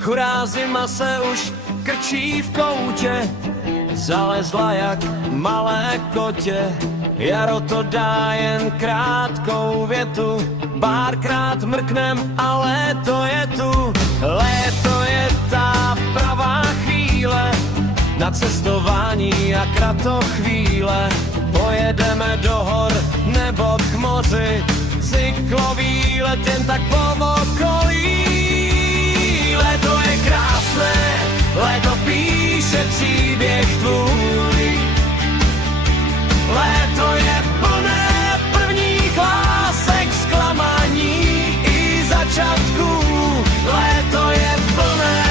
Chudá zima se už krčí v koutě, zalezla jak malé kotě. Jaro to dá jen krátkou větu, párkrát mrknem a léto je tu. Léto je ta pravá chvíle na cestování a kratochvíle. Pojedeme do hor nebo k moři, cyklový let jen tak po okolí. Léto je krásné, léto píše příběh tvůj. Léto je plné prvních lásek, zklamání i začátků. Léto je plné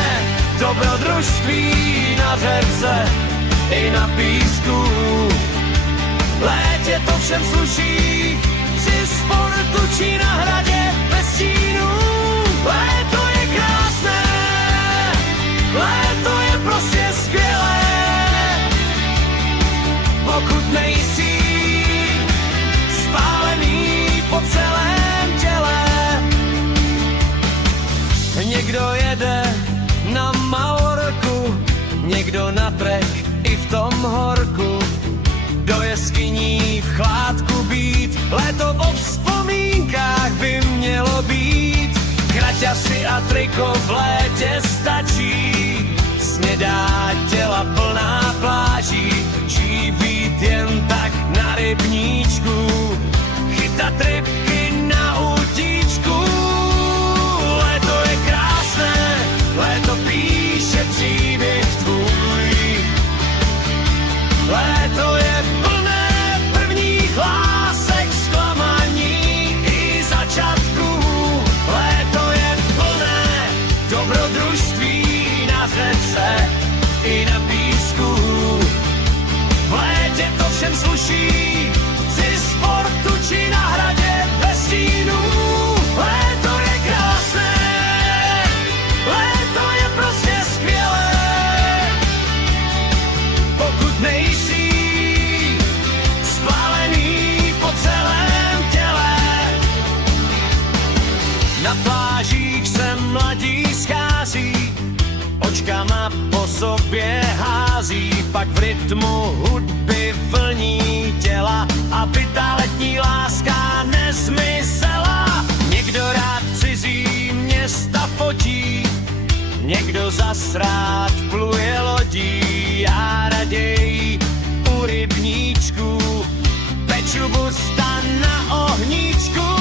dobrodružství na řece i na písku. Létě to všem sluší, při sportu či na hradě bez stínu. Léto je krásné, léto je prostě skvělé, pokud nejsi spálený po celém těle. Někdo jede na Malorku, někdo na trek i v tom horku. Do jeskyní v chládku být, léto o vzpomínkách by mělo být. Kraťasy a triko v létě stačí, snědá těla plná pláží, či být jen tak na rybníčku, chytat rybky na utíčku. Léto je krásné, léto píše příběh tvůj. Léto je plné prvních lásek, zklamání i začátků. Léto je plné dobrodružství na řece i na písku. V létě to všem sluší, při sportu či na hradě bez stínu. Léto je krásné, léto je prostě skvělé, pokud nejsi spálený po celém těle. Na plážích se mladí schází, očkama po sobě hází, pak v rytmu hudby vlní těla, aby ta letní láska nezmysela. Někdo rád cizí města fotí, někdo zas rád pluje lodí. Já raději u rybníčku peču busta na ohníčku.